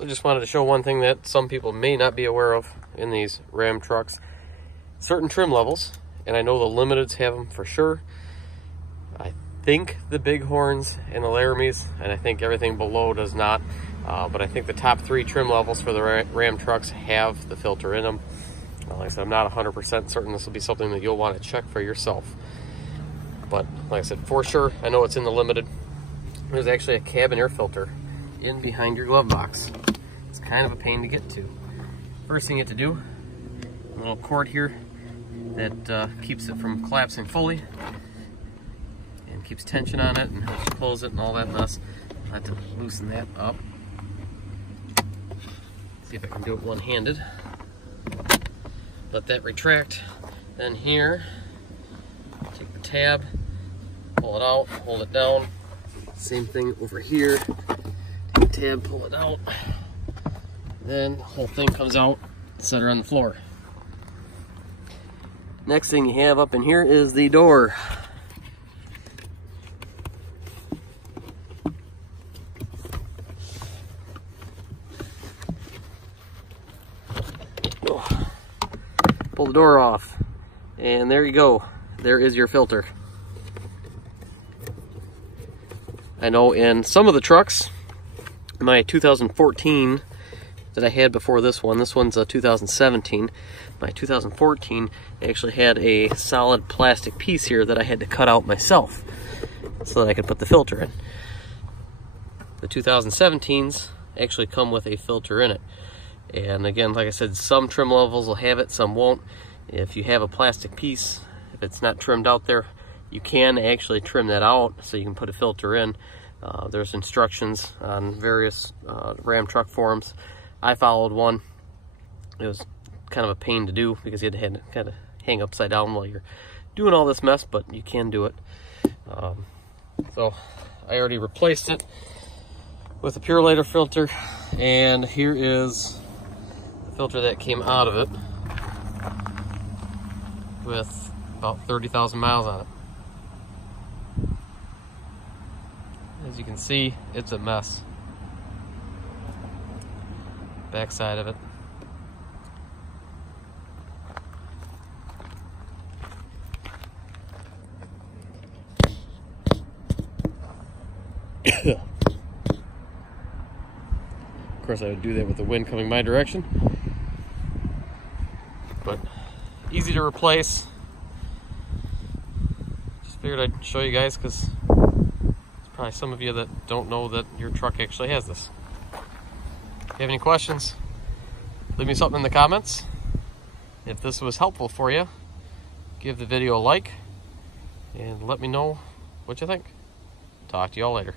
So I just wanted to show one thing that some people may not be aware of in these Ram trucks. Certain trim levels, and I know the Limiteds have them for sure. I think the Bighorns and the Laramies, and I think everything below does not. But I think the top 3 trim levels for the Ram trucks have the filter in them. Like I said, I'm not 100% certain. This will be something that you'll want to check for yourself. But like I said, for sure, I know it's in the Limited. There's actually a cabin air filter in behind your glove box. It's kind of a pain to get to. First thing you have to do, a little cord here that keeps it from collapsing fully and keeps tension on it and helps you close it and all that mess. I have to loosen that up. See if I can do it one-handed. Let that retract. Then here, take the tab, pull it out, hold it down. Same thing over here. Take the tab, pull it out. Then the whole thing comes out, set her on the floor. Next thing you have up in here is the door. Pull the door off, and there you go. There is your filter. I know in some of the trucks, my 2014 that I had before this one's a 2017. My 2014 actually had a solid plastic piece here that I had to cut out myself so that I could put the filter in. The 2017s actually come with a filter in it. And again, like I said, some trim levels will have it, some won't. If you have a plastic piece, if it's not trimmed out there, you can actually trim that out so you can put a filter in. There's instructions on various Ram truck forums. I followed one. It was kind of a pain to do because you had to kind of hang upside down while you're doing all this mess, but you can do it. So I already replaced it with a Purelator filter, and here is the filter that came out of it with about 30,000 miles on it. As you can see, it's a mess. Back side of it. Of course, I would do that with the wind coming my direction, but easy to replace. Just figured I'd show you guys because there's probably some of you that don't know that your truck actually has this. If you have any questions, leave me something in the comments. If this was helpful for you, give the video a like and let me know what you think. Talk to y'all later.